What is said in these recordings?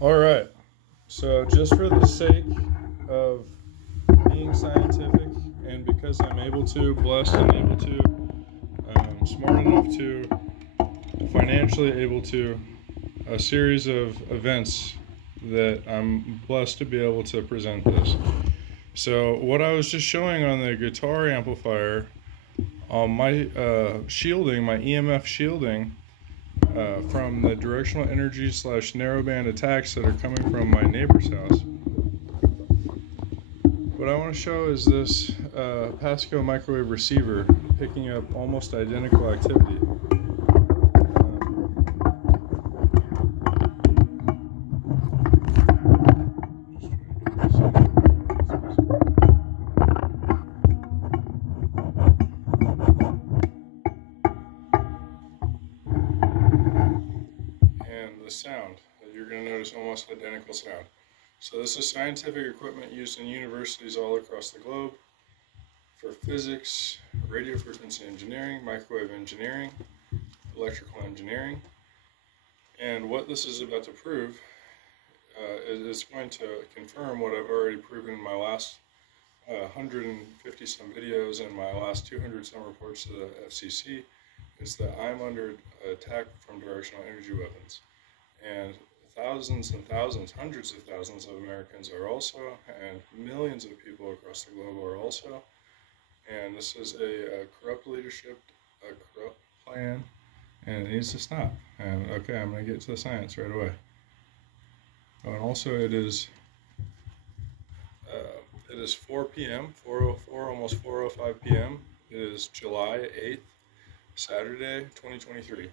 All right. So, just for the sake of being scientific, and because I'm able to, blessed and able to, smart enough to, financially able to, a series of events that I'm blessed to be able to present this. So, what I was just showing on the guitar amplifier, on my shielding, my EMF shielding, from the directional energy / narrowband attacks that are coming from my neighbor's house. What I want to show is this Pasco microwave receiver picking up almost identical activity. And the sound, you're going to notice almost identical sound. So this is scientific equipment used in universities all across the globe for physics, radio frequency engineering, microwave engineering, electrical engineering. And what this is about to prove is going to confirm what I've already proven in my last 150 some videos and my last 200 some reports to the FCC, is that I'm under attack from directional energy weapons. And thousands and thousands, hundreds of thousands of Americans are also, and millions of people across the globe are also. And this is a corrupt leadership, a corrupt plan, and it needs to stop. And okay, I'm going to get to the science right away. Oh, and also it is 4 p.m., 4:04, almost 4:05 p.m. It is July 8th, Saturday, 2023.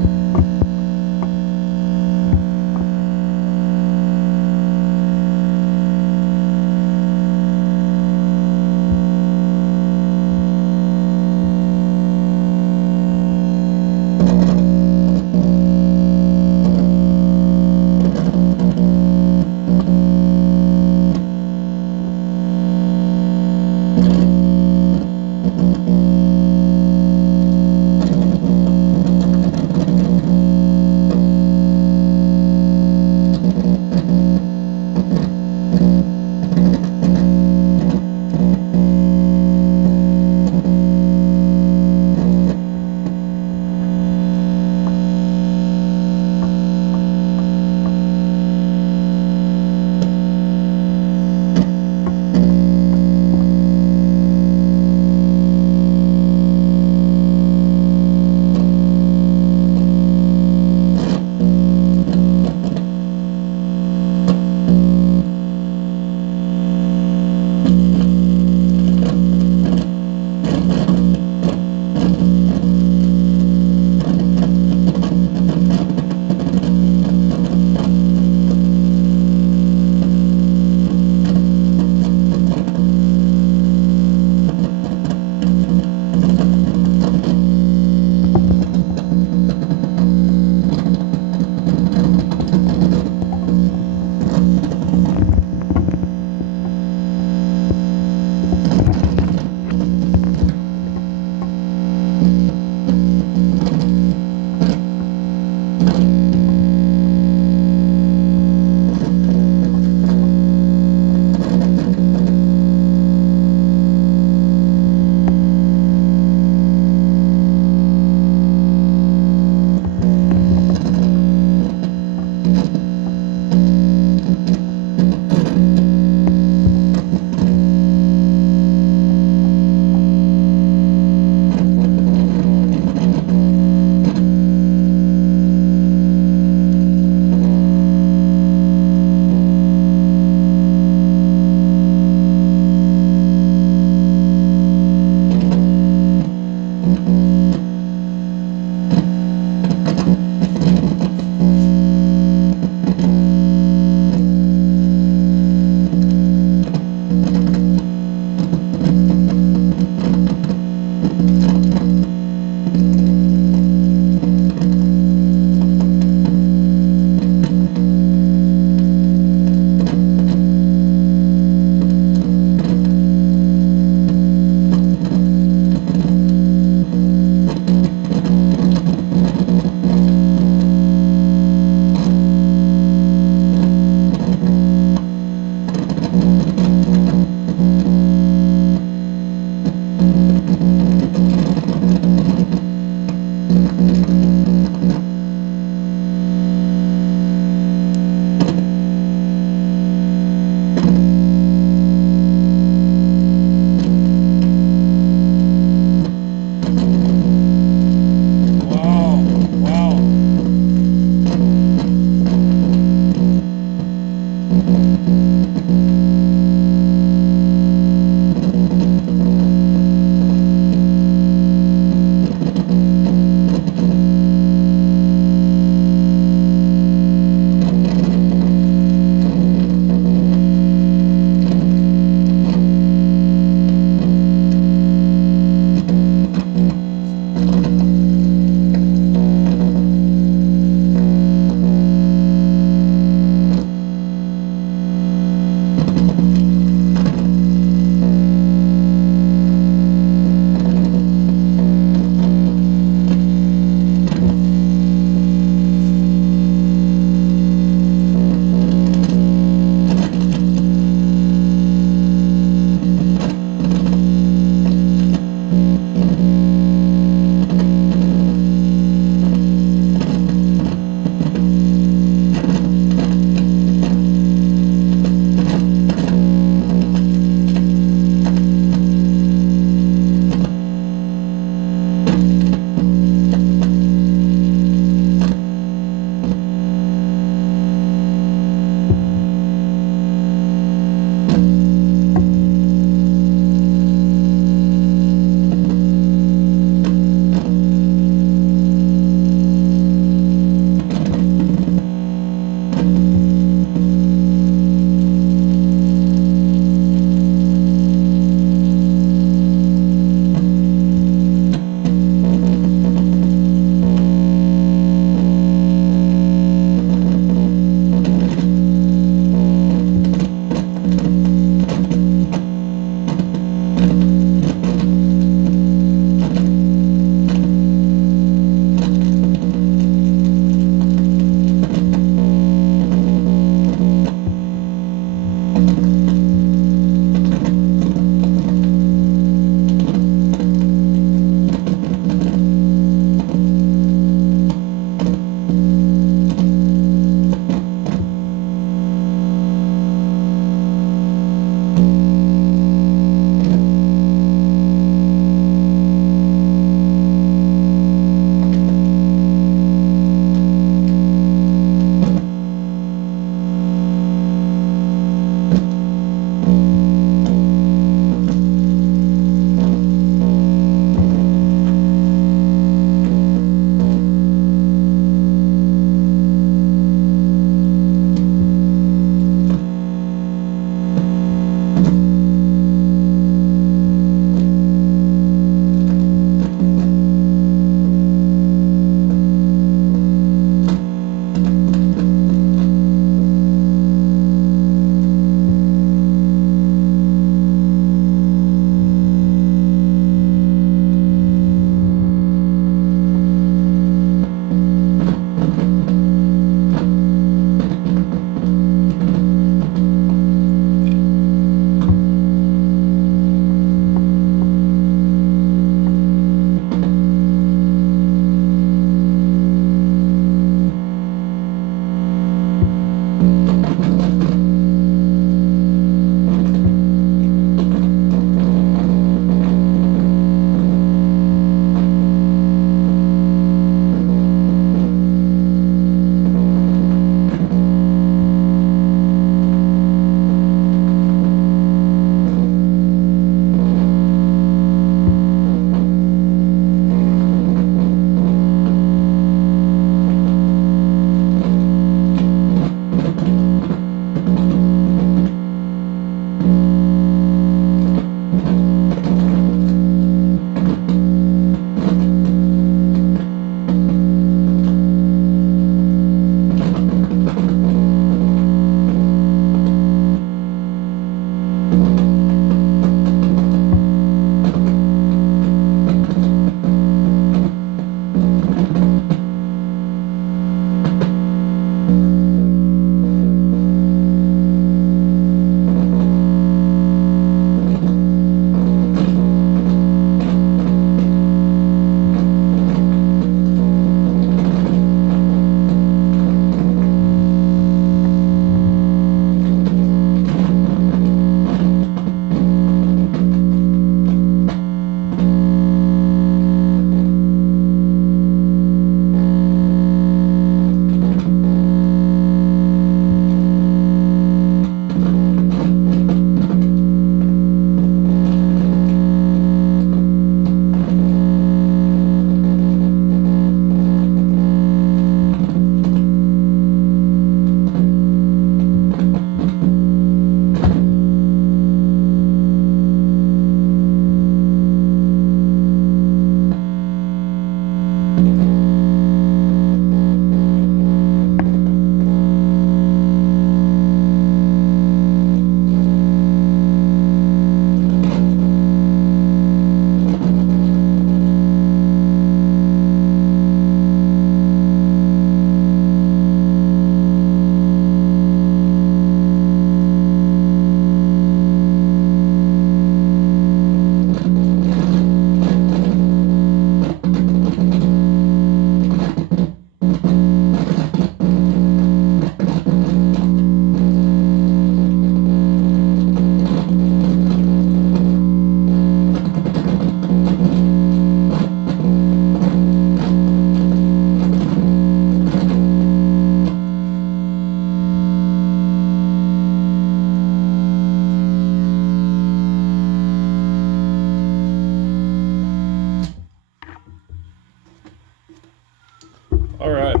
Alright,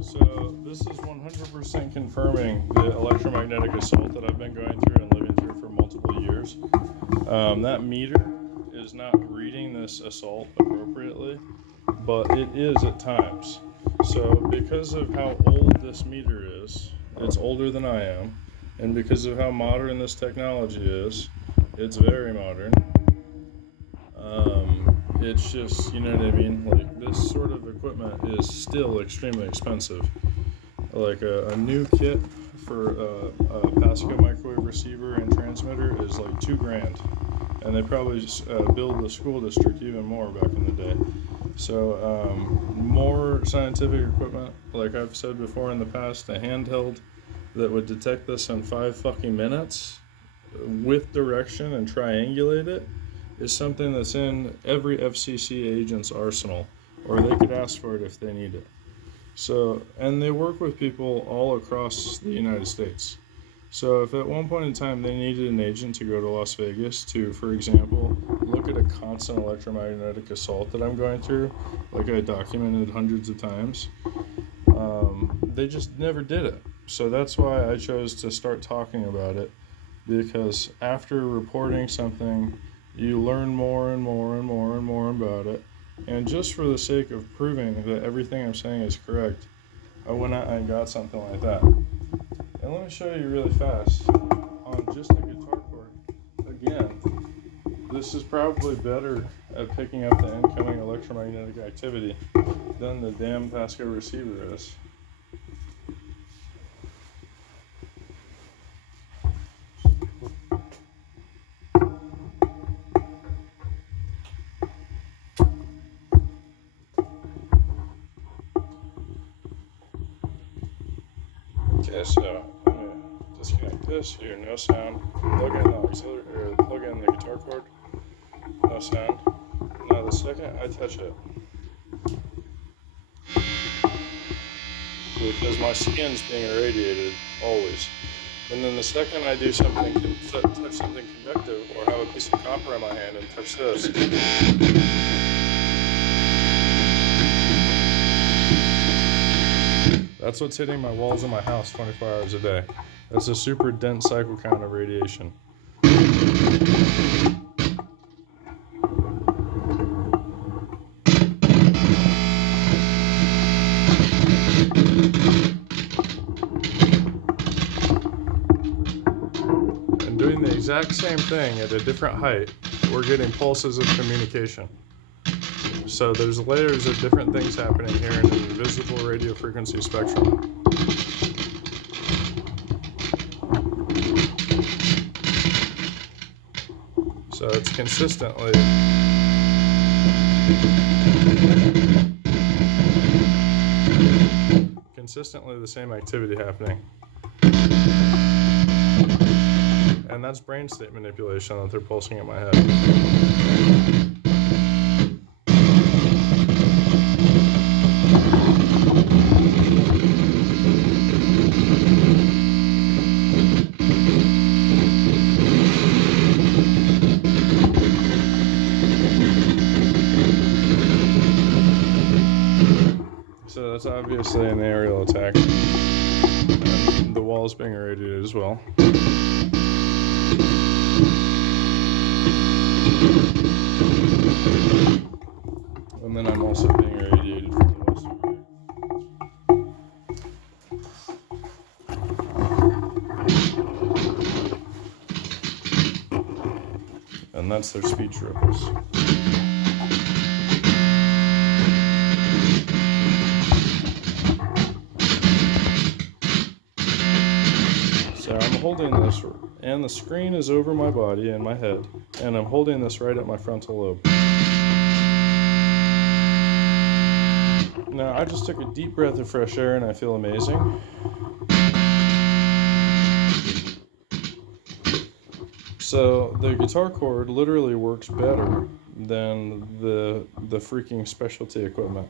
so this is 100% confirming the electromagnetic assault that I've been going through and living through for multiple years. That meter is not reading this assault appropriately, but it is at times. So because of how old this meter is, it's older than I am, and because of how modern this technology is, it's very modern. It's just, you know what I mean? Like, this sort of equipment is still extremely expensive. Like a new kit for a Pasco microwave receiver and transmitter is like $2,000, and they probably billed the school district even more back in the day. So more scientific equipment, like I've said before in the past, a handheld that would detect this in 5 fucking minutes with direction and triangulate it is something that's in every FCC agent's arsenal, or they could ask for it if they need it. So, and they work with people all across the United States. So if at one point in time they needed an agent to go to Las Vegas to, for example, look at a constant electromagnetic assault that I'm going through, like I documented hundreds of times, they just never did it. So that's why I chose to start talking about it, because after reporting something, you learn more and more and more and more about it. And just for the sake of proving that everything I'm saying is correct, I went out and got something like that. And let me show you really fast on just a guitar chord. Again, this is probably better at picking up the incoming electromagnetic activity than the damn Pasco receiver is. Okay, so I'm gonna disconnect this, hear no sound, plug in the auxiliary, or plug in the guitar cord, no sound. Now the second I touch it, because my skin's being irradiated always, and then the second I do something, touch something conductive, or have a piece of copper in my hand and touch this, that's what's hitting my walls in my house 24 hours a day. That's a super dense cycle count of radiation. And doing the exact same thing at a different height, we're getting pulses of communication. So there's layers of different things happening here in an invisible radio frequency spectrum. So it's consistently the same activity happening. And that's brain state manipulation that they're pulsing in my head. So that's obviously an aerial attack. And the wall is being irradiated as well. And then I'm also being irradiated from the west. And that's their speech ripples. So I'm holding this, and the screen is over my body and my head, and I'm holding this right at my frontal lobe. Now, I just took a deep breath of fresh air and I feel amazing. So the guitar cord literally works better than the freaking specialty equipment.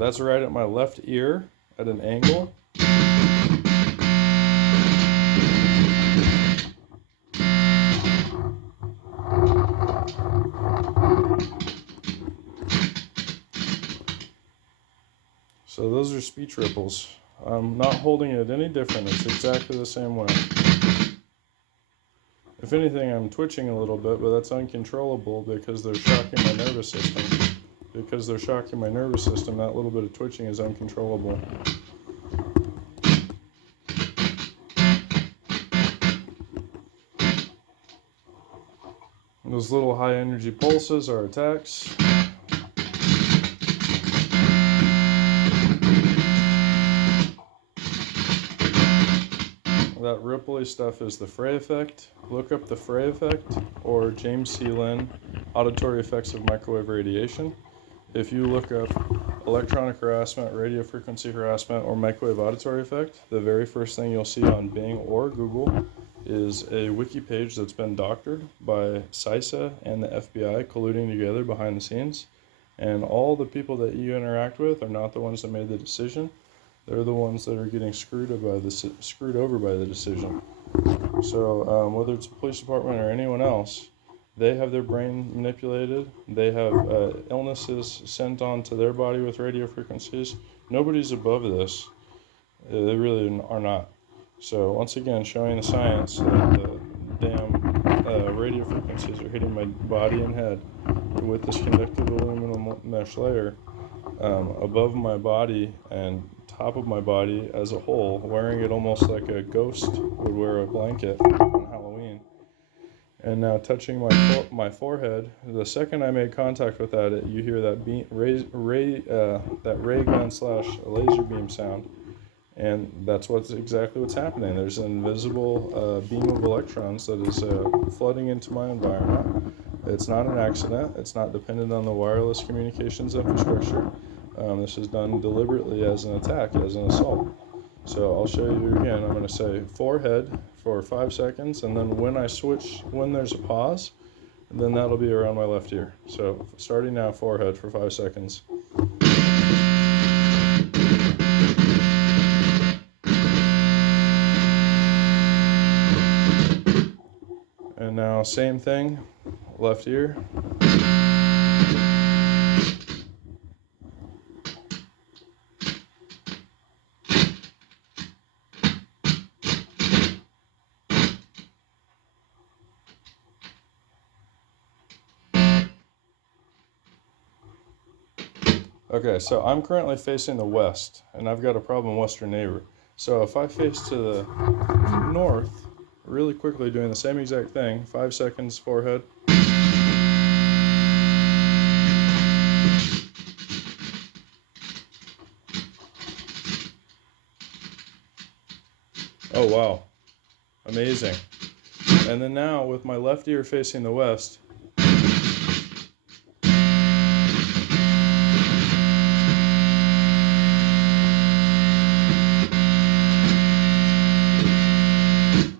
That's right at my left ear at an angle. So those are speech ripples. I'm not holding it any different. It's exactly the same way. If anything, I'm twitching a little bit, but that's uncontrollable because they're shocking my nervous system. Because they're shocking my nervous system, that little bit of twitching is uncontrollable. Those little high energy pulses are attacks. That ripply stuff is the Frey effect. Look up the Frey effect or James C. Lynn, Auditory Effects of Microwave Radiation. If you look up electronic harassment, radio frequency harassment, or microwave auditory effect, the very first thing you'll see on Bing or Google is a wiki page that's been doctored by CISA and the FBI colluding together behind the scenes. And all the people that you interact with are not the ones that made the decision. They're the ones that are getting screwed over by the decision. So whether it's the police department or anyone else, they have their brain manipulated. They have illnesses sent on to their body with radio frequencies. Nobody's above this. They really are not. So once again, showing the science that the damn radio frequencies are hitting my body and head with this conductive aluminum mesh layer above my body and top of my body as a whole, wearing it almost like a ghost would wear a blanket on Halloween. And now touching my forehead, the second I made contact with that, you hear that ray gun / laser beam sound, and that's exactly what's happening. There's an invisible beam of electrons that is flooding into my environment. It's not an accident. It's not dependent on the wireless communications infrastructure. This is done deliberately as an attack, as an assault. So I'll show you again. I'm going to say forehead for 5 seconds, and then when there's a pause, then that'll be around my left ear. So starting now, forehead for 5 seconds. And now same thing, left ear. Okay, so I'm currently facing the west, and I've got a problem western neighbor. So if I face to the north, really quickly doing the same exact thing, 5 seconds, forehead. Oh wow, amazing. And then now with my left ear facing the west,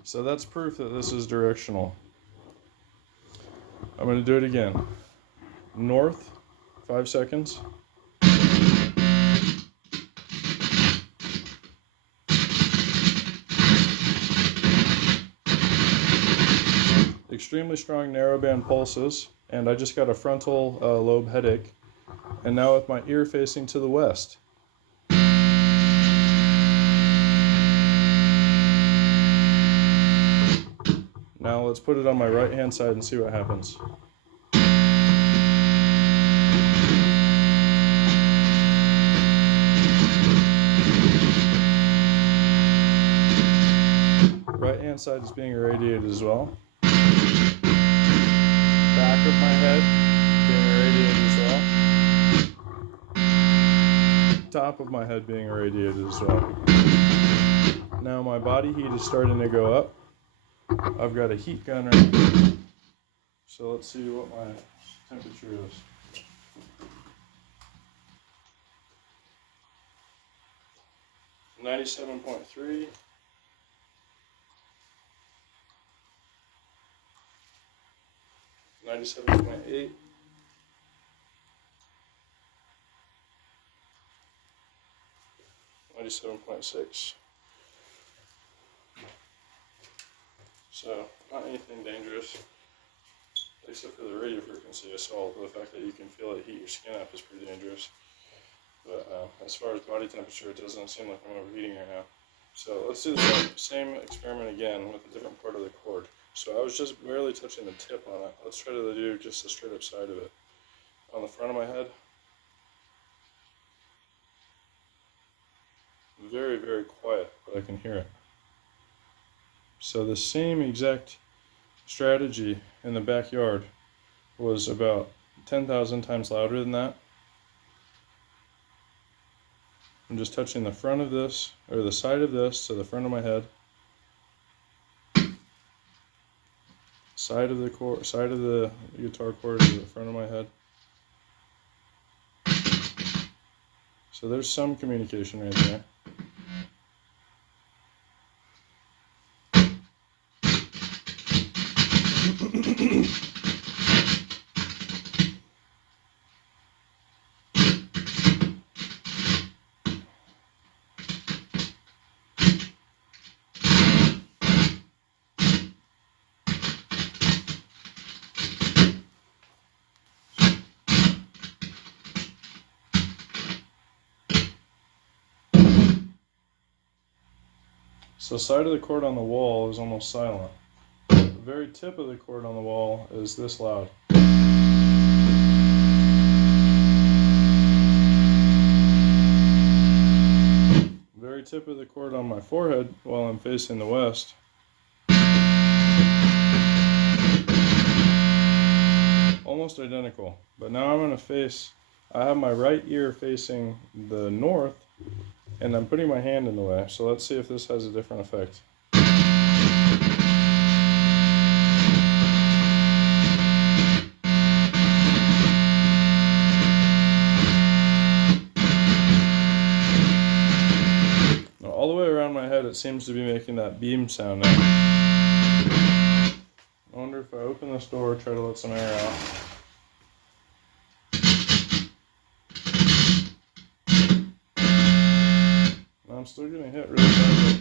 so that's proof that this is directional. I'm going to do it again. North, 5 seconds. Extremely strong narrowband pulses, and I just got a frontal lobe headache. And now with my ear facing to the west. Now let's put it on my right hand side and see what happens. Right hand side is being irradiated as well. Back of my head being irradiated as well. Top of my head being irradiated as well. Now my body heat is starting to go up. I've got a heat gun right here. So let's see what my temperature is. .3. 97.8. 47.6. So, not anything dangerous, except for the radio frequency assault. The fact that you can feel it heat your skin up is pretty dangerous. But as far as body temperature, it doesn't seem like I'm overheating right now. So let's do the same experiment again with a different part of the cord. So I was just barely touching the tip on it. Let's try to do just the straight up side of it. On the front of my head. Very, very quiet, but I can hear it. So the same exact strategy in the backyard was about 10,000 times louder than that. I'm just touching the front of this, or the side of this, to the front of my head. Side of the cord, side of the guitar cord to the front of my head. So there's some communication right there. So the side of the cord on the wall is almost silent. The very tip of the cord on the wall is this loud. The very tip of the cord on my forehead while I'm facing the west almost identical. But now I'm going to face, I have my right ear facing the north, and I'm putting my hand in the way, so let's see if this has a different effect. Now, all the way around my head, it seems to be making that beam sound now. I wonder if I open this door, try to let some air out. I'm still getting hit really badly.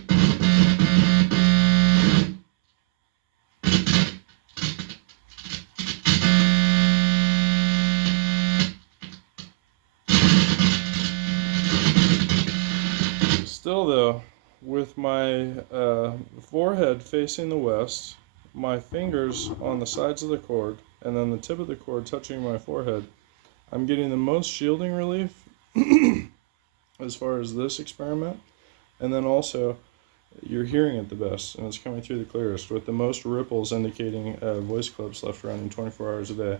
Still though, with my forehead facing the west, my fingers on the sides of the cord, and then the tip of the cord touching my forehead, I'm getting the most shielding relief as far as this experiment. And then also, you're hearing it the best, and it's coming through the clearest, with the most ripples indicating voice clips left running 24 hours a day.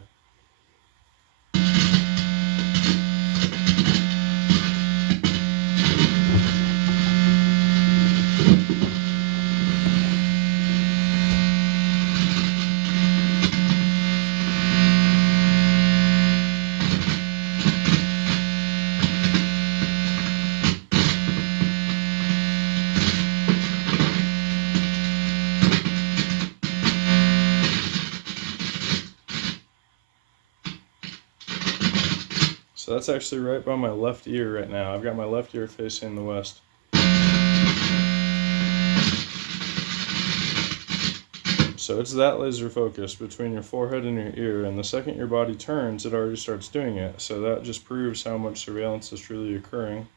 So that's actually right by my left ear right now. I've got my left ear facing the west. So it's that laser focus between your forehead and your ear, and the second your body turns, it already starts doing it. So that just proves how much surveillance is truly occurring.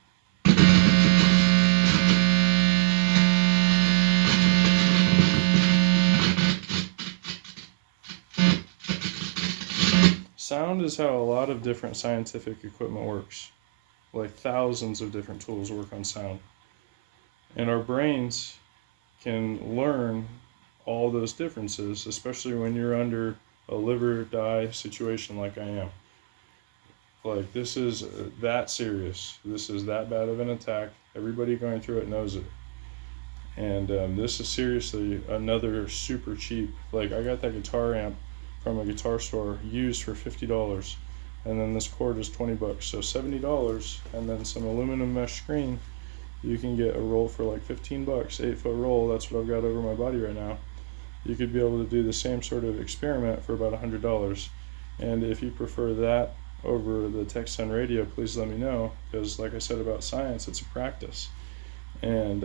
Sound is how a lot of different scientific equipment works. Like thousands of different tools work on sound. And our brains can learn all those differences, especially when you're under a live or die situation like I am. Like, this is that serious. This is that bad of an attack. Everybody going through it knows it. And this is seriously another super cheap. Like, I got that guitar amp from a guitar store used for $50, and then this cord is $20, so $70, and then some aluminum mesh screen. You can get a roll for like $15, 8-foot roll. That's what I've got over my body right now. You could be able to do the same sort of experiment for about $100. And if you prefer that over the text on radio, please let me know, because like I said about science, it's a practice. And,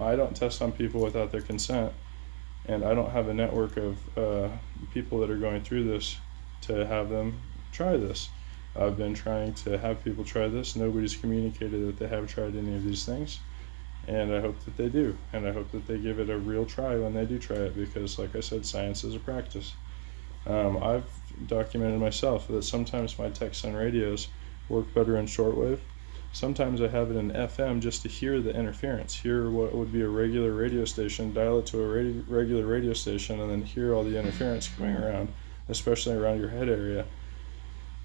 I don't test on people without their consent, and I don't have a network of people that are going through this to have them try this. I've been trying to have people try this. Nobody's communicated that they have tried any of these things, and I hope that they do, and I hope that they give it a real try when they do try it, because like I said, science is a practice. I've documented myself that sometimes my texts and radios work better in shortwave. Sometimes I have it in FM just to hear the interference, hear what would be a regular radio station, dial it to a regular radio station, and then hear all the interference coming around, especially around your head area.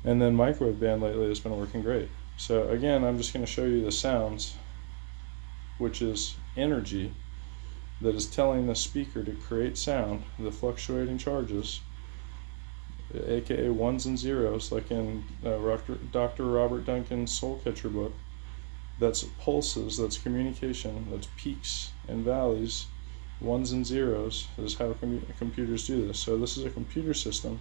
And then microwave band lately has been working great. So again, I'm just going to show you the sounds, which is energy that is telling the speaker to create sound, the fluctuating charges, aka ones and zeros, like in Dr. Robert Duncan's Soul Catcher book. That's pulses, that's communication, that's peaks and valleys, ones and zeros is how computers do this. So this is a computer system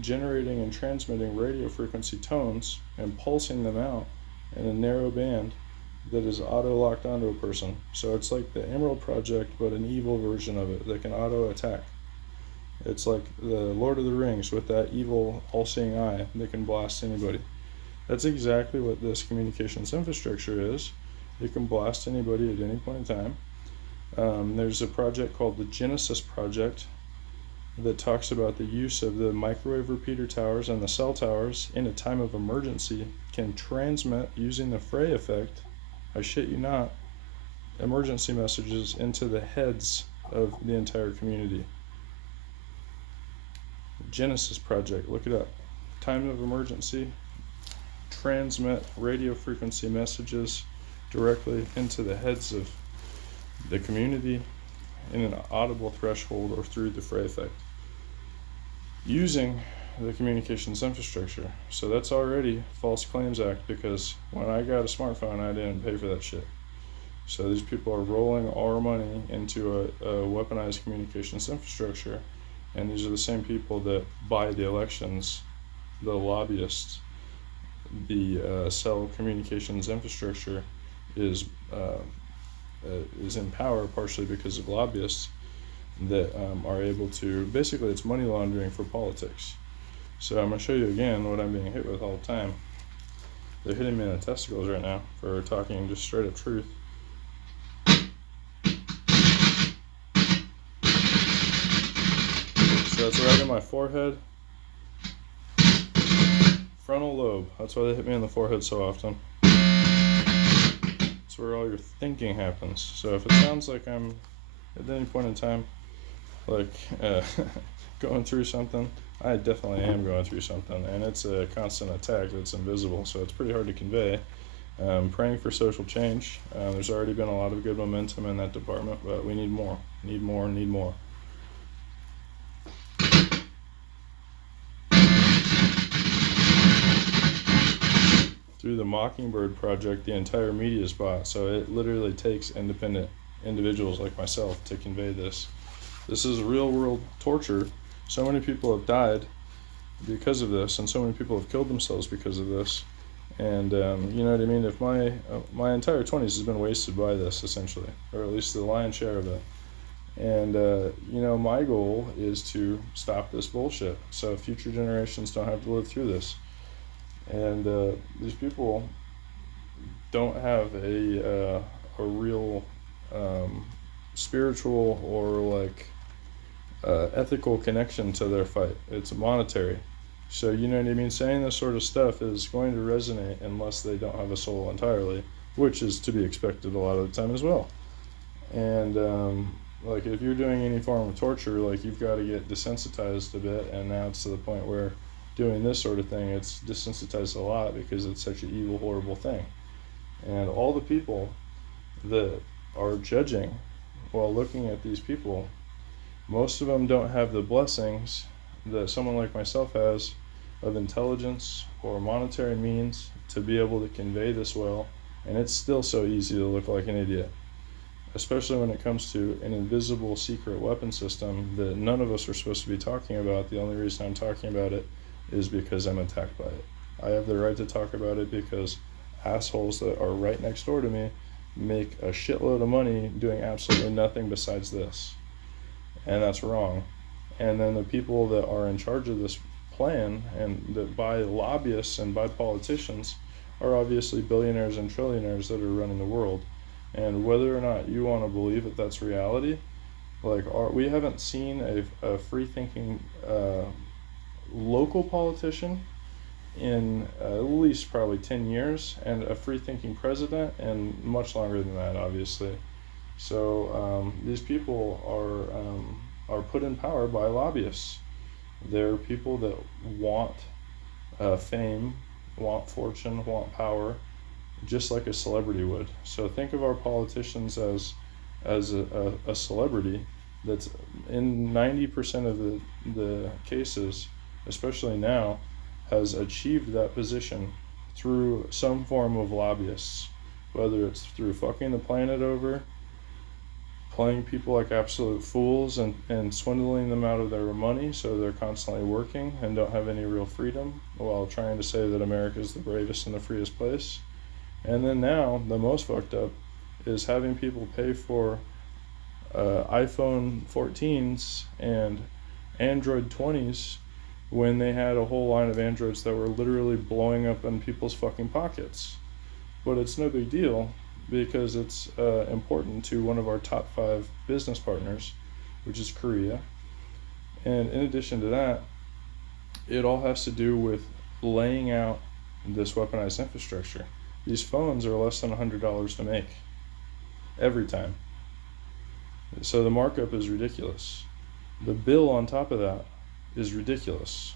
generating and transmitting radio frequency tones and pulsing them out in a narrow band that is auto-locked onto a person. So it's like the Emerald Project, but an evil version of it that can auto-attack. It's like the Lord of the Rings with that evil all-seeing eye that can blast anybody. That's exactly what this communications infrastructure is. It can blast anybody at any point in time. There's a project called the Genesis Project that talks about the use of the microwave repeater towers and the cell towers in a time of emergency can transmit using the Frey effect, I shit you not, emergency messages into the heads of the entire community. Genesis Project, look it up. Time of emergency, transmit radio frequency messages directly into the heads of the community in an audible threshold or through the Frey effect, using the communications infrastructure. So that's already False Claims Act, because when I got a smartphone, I didn't pay for that shit. So these people are rolling our money into a weaponized communications infrastructure, and these are the same people that buy the elections, the lobbyists. The cell communications infrastructure is in power partially because of lobbyists that are able to, basically it's money laundering for politics. So I'm going to show you again what I'm being hit with all the time. They're hitting me in the testicles right now for talking just straight up truth. So that's right in my forehead. Frontal lobe. That's why they hit me in the forehead so often. It's where all your thinking happens. So if it sounds like I'm at any point in time like going through something, I definitely am going through something, and it's a constant attack that's invisible, so it's pretty hard to convey. Praying for social change. There's already been a lot of good momentum in that department, but we need more. Need more. Through the Mockingbird Project, the entire media is bought, so it literally takes independent individuals like myself to convey this. This is real world torture. So many people have died because of this, and so many people have killed themselves because of this. And you know what I mean? If my entire 20s has been wasted by this, essentially, or at least the lion's share of it. And my goal is to stop this bullshit, so future generations don't have to live through this. And these people don't have a real spiritual or ethical connection to their fight. It's monetary. So you know what I mean? Saying this sort of stuff is going to resonate unless they don't have a soul entirely, which is to be expected a lot of the time as well. And if you're doing any form of torture, you've got to get desensitized a bit, and now it's to the point where doing this sort of thing, it's desensitized a lot because it's such an evil, horrible thing. And all the people that are judging while looking at these people, most of them don't have the blessings that someone like myself has of intelligence or monetary means to be able to convey this well, and it's still so easy to look like an idiot, especially when it comes to an invisible secret weapon system that none of us are supposed to be talking about. The only reason I'm talking about it is because I'm attacked by it. I have the right to talk about it because assholes that are right next door to me make a shitload of money doing absolutely nothing besides this. And that's wrong. And then the people that are in charge of this plan, and that by lobbyists and by politicians, are obviously billionaires and trillionaires that are running the world. And whether or not you want to believe that that's reality, like we haven't seen a free-thinking local politician in at least probably 10 years, and a free-thinking president and much longer than that, obviously. So these people are put in power by lobbyists. They're people that want fame, want fortune, want power, just like a celebrity would. So think of our politicians as a celebrity that's in 90% of the cases, especially now, has achieved that position through some form of lobbyists, whether it's through fucking the planet over, playing people like absolute fools and swindling them out of their money so they're constantly working and don't have any real freedom, while trying to say that America is the bravest and the freest place. And then now, the most fucked up is having people pay for iPhone 14s and Android 20s when they had a whole line of Androids that were literally blowing up in people's fucking pockets. But it's no big deal, because it's important to one of our top 5 business partners, which is Korea. And in addition to that, it all has to do with laying out this weaponized infrastructure. These phones are less than $100 to make every time. So the markup is ridiculous. The bill on top of that is ridiculous.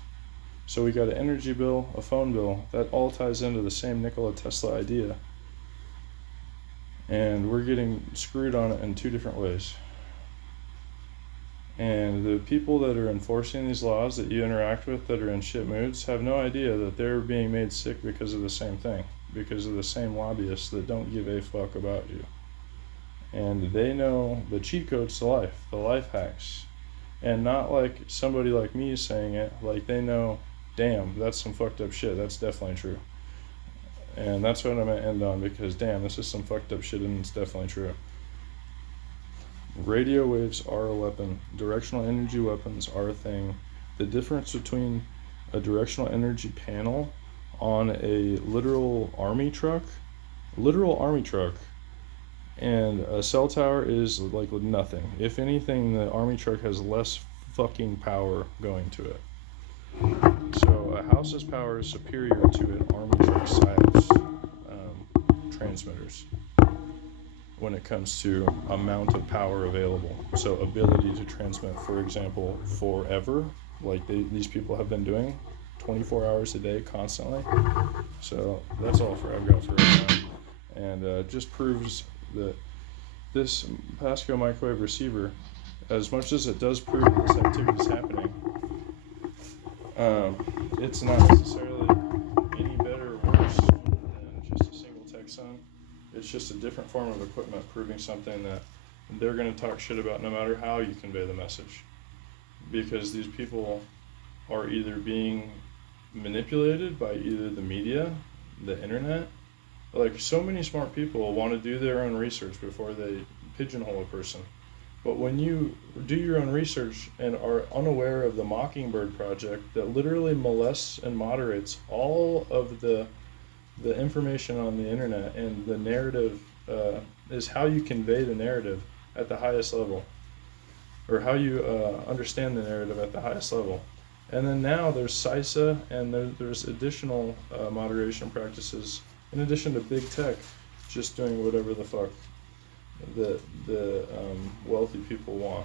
So we got an energy bill, a phone bill, that all ties into the same Nikola Tesla idea. And we're getting screwed on it in 2 different ways. And the people that are enforcing these laws that you interact with that are in shit moods have no idea that they're being made sick because of the same thing, because of the same lobbyists that don't give a fuck about you. And they know the cheat codes to life, the life hacks. And not like somebody like me saying it, like they know, damn, that's some fucked up shit, that's definitely true. And that's what I'm going to end on, because damn, this is some fucked up shit and it's definitely true. Radio waves are a weapon. Directional energy weapons are a thing. The difference between a directional energy panel on a literal army truck, and a cell tower is like nothing. If anything, the army truck has less fucking power going to it. So a house's power is superior to an army truck size transmitters when it comes to amount of power available. So ability to transmit, for example, forever, like these people have been doing 24 hours a day constantly. So that's all I've got for right now. And just proves that this Pasco microwave receiver, as much as it does prove that this activity is happening, it's not necessarily any better or worse than just a single Texon. It's just a different form of equipment proving something that they're going to talk shit about no matter how you convey the message. Because these people are either being manipulated by either the media, the internet. Like, so many smart people want to do their own research before they pigeonhole a person. But when you do your own research and are unaware of the Mockingbird Project that literally molests and moderates all of the information on the internet, and the narrative is how you convey the narrative at the highest level, or how you understand the narrative at the highest level. And then now there's CISA, and there's additional moderation practices, in addition to big tech just doing whatever the fuck the wealthy people want.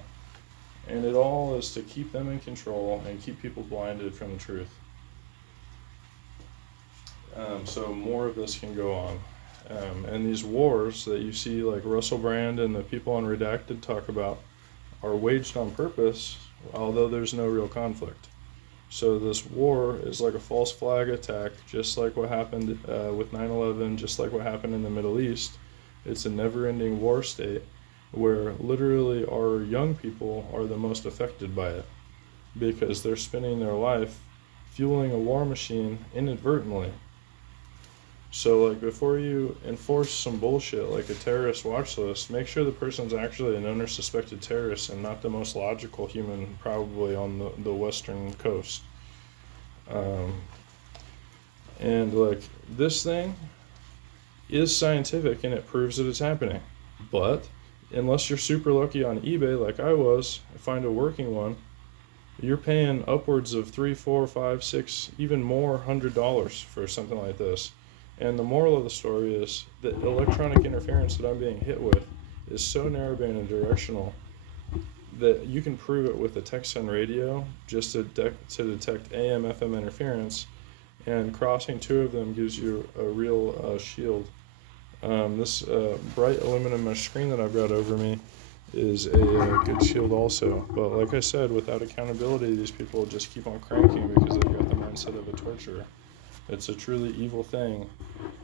And it all is to keep them in control and keep people blinded from the truth. So more of this can go on. And these wars that you see, like Russell Brand and the people on Redacted talk about, are waged on purpose, although there's no real conflict. So this war is like a false flag attack, just like what happened with 9/11, just like what happened in the Middle East. It's a never-ending war state where literally our young people are the most affected by it, because they're spending their life fueling a war machine inadvertently. So, like, before you enforce some bullshit like a terrorist watch list, make sure the person's actually a known or suspected terrorist and not the most logical human probably on the western coast. Um, and, like, this thing is scientific and it proves that it's happening. But, unless you're super lucky on eBay like I was, find a working one, you're paying upwards of $3, $4, $5, $6, even more $100 for something like this. And the moral of the story is that electronic interference that I'm being hit with is so narrowband and directional that you can prove it with a Texan radio just to detect AM, FM interference, and crossing two of them gives you a real shield. This bright aluminum mesh screen that I've got over me is a good shield also. But like I said, without accountability, these people just keep on cranking because they've got the mindset of a torturer. It's a truly evil thing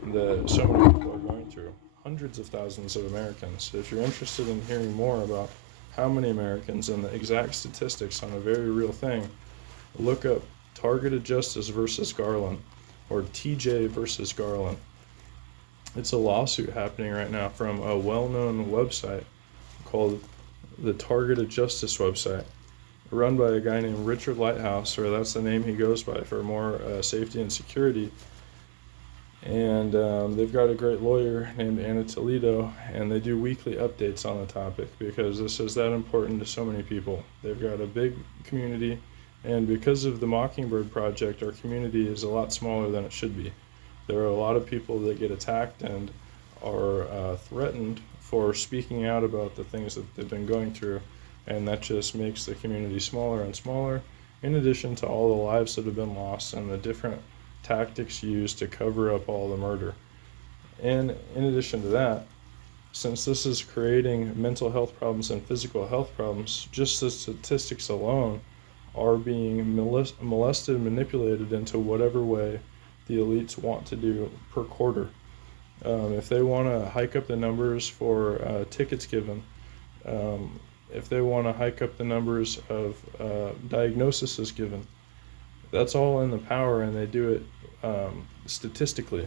that so many people are going through. Hundreds of thousands of Americans. If you're interested in hearing more about how many Americans and the exact statistics on a very real thing, look up Targeted Justice versus Garland, or TJ versus Garland. It's a lawsuit happening right now from a well-known website called the Targeted Justice website, run by a guy named Richard Lighthouse, or that's the name he goes by for more safety and security. And they've got a great lawyer named Anna Toledo, and they do weekly updates on the topic because this is that important to so many people. They've got a big community, and because of the Mockingbird Project, our community is a lot smaller than it should be. There are a lot of people that get attacked and are threatened for speaking out about the things that they've been going through, and that just makes the community smaller and smaller, in addition to all the lives that have been lost and the different tactics used to cover up all the murder. And in addition to that, since this is creating mental health problems and physical health problems, just the statistics alone are being molested and manipulated into whatever way the elites want to do per quarter. If they want to hike up the numbers for tickets given, if they want to hike up the numbers of diagnoses given, that's all in the power, and they do it statistically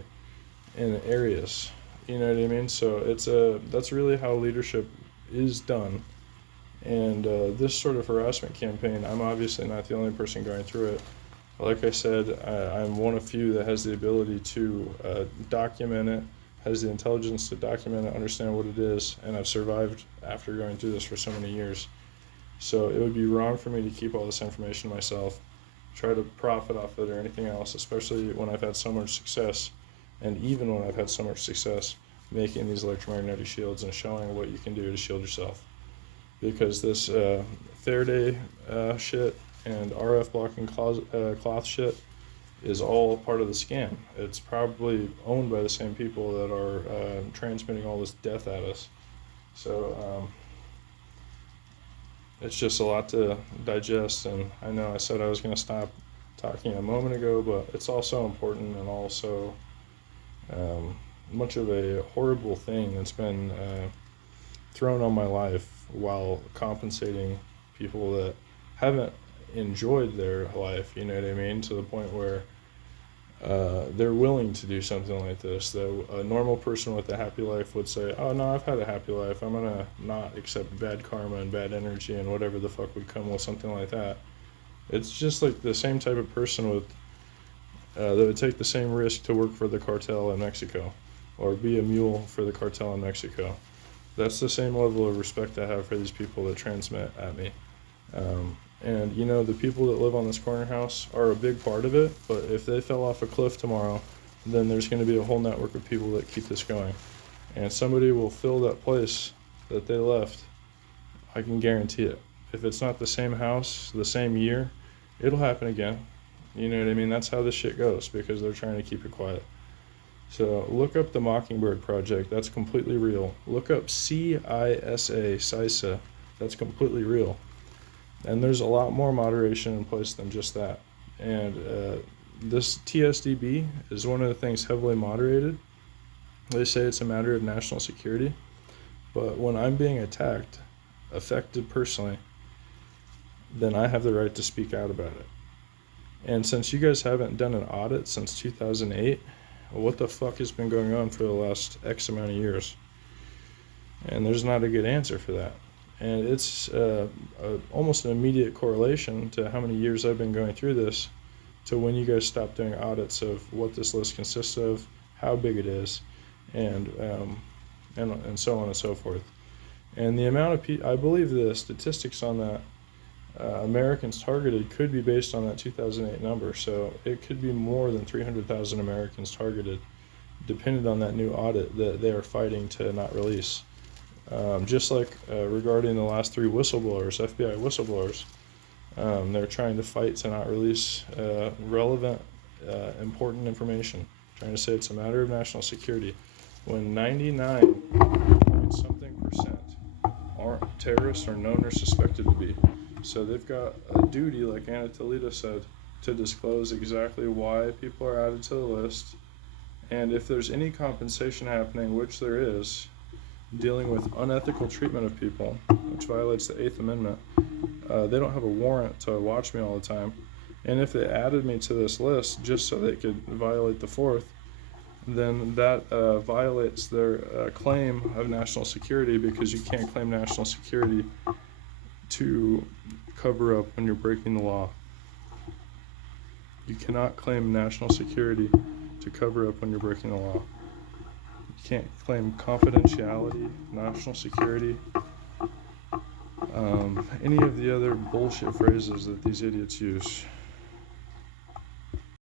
in areas. You know what I mean? So that's really how leadership is done. And this sort of harassment campaign, I'm obviously not the only person going through it. Like I said, I'm one of few that has the ability to document it, has the intelligence to document it, understand what it is, and I've survived after going through this for so many years. So it would be wrong for me to keep all this information myself, try to profit off it or anything else, especially when I've had so much success, and even when I've had so much success making these electromagnetic shields and showing what you can do to shield yourself. Because this Faraday shit and RF blocking cloth shit is all part of the scam. It's probably owned by the same people that are transmitting all this death at us. So it's just a lot to digest, and I know I said I was going to stop talking a moment ago, but it's also important and also much of a horrible thing that's been thrown on my life while compensating people that haven't enjoyed their life, you know what I mean, to the point where they're willing to do something like this. Though a normal person with a happy life would say, oh no, I've had a happy life, I'm gonna not accept bad karma and bad energy and whatever the fuck would come with something like that. It's just like the same type of person with that would take the same risk to work for the cartel in Mexico or be a mule for the cartel in Mexico. That's the same level of respect I have for these people that transmit at me. And you know, the people that live on this corner house are a big part of it, but if they fell off a cliff tomorrow, then there's going to be a whole network of people that keep this going. And somebody will fill that place that they left. I can guarantee it. If it's not the same house, the same year, it'll happen again. You know what I mean? That's how this shit goes, because they're trying to keep it quiet. So look up the Mockingbird Project. That's completely real. Look up CISA. That's completely real. And there's a lot more moderation in place than just that. And this TSDB is one of the things heavily moderated. They say it's a matter of national security. But when I'm being attacked, affected personally, then I have the right to speak out about it. And since you guys haven't done an audit since 2008, what the fuck has been going on for the last X amount of years? And there's not a good answer for that. And it's almost an immediate correlation to how many years I've been going through this to when you guys stop doing audits of what this list consists of, how big it is, and so on and so forth. And the amount of I believe the statistics on that Americans targeted could be based on that 2008 number. So it could be more than 300,000 Americans targeted, depending on that new audit that they are fighting to not release. Just like regarding the last 3 whistleblowers, FBI whistleblowers, they're trying to fight to not release relevant, important information, trying to say it's a matter of national security, when 99% aren't terrorists or known or suspected to be. So they've got a duty, like Anna Toledo said, to disclose exactly why people are added to the list, and if there's any compensation happening, which there is, dealing with unethical treatment of people, which violates the 8th Amendment. They don't have a warrant to watch me all the time. And if they added me to this list just so they could violate the 4th, then that violates their claim of national security, because you can't claim national security to cover up when you're breaking the law. You cannot claim national security to cover up when you're breaking the law. You can't claim confidentiality, national security, any of the other bullshit phrases that these idiots use.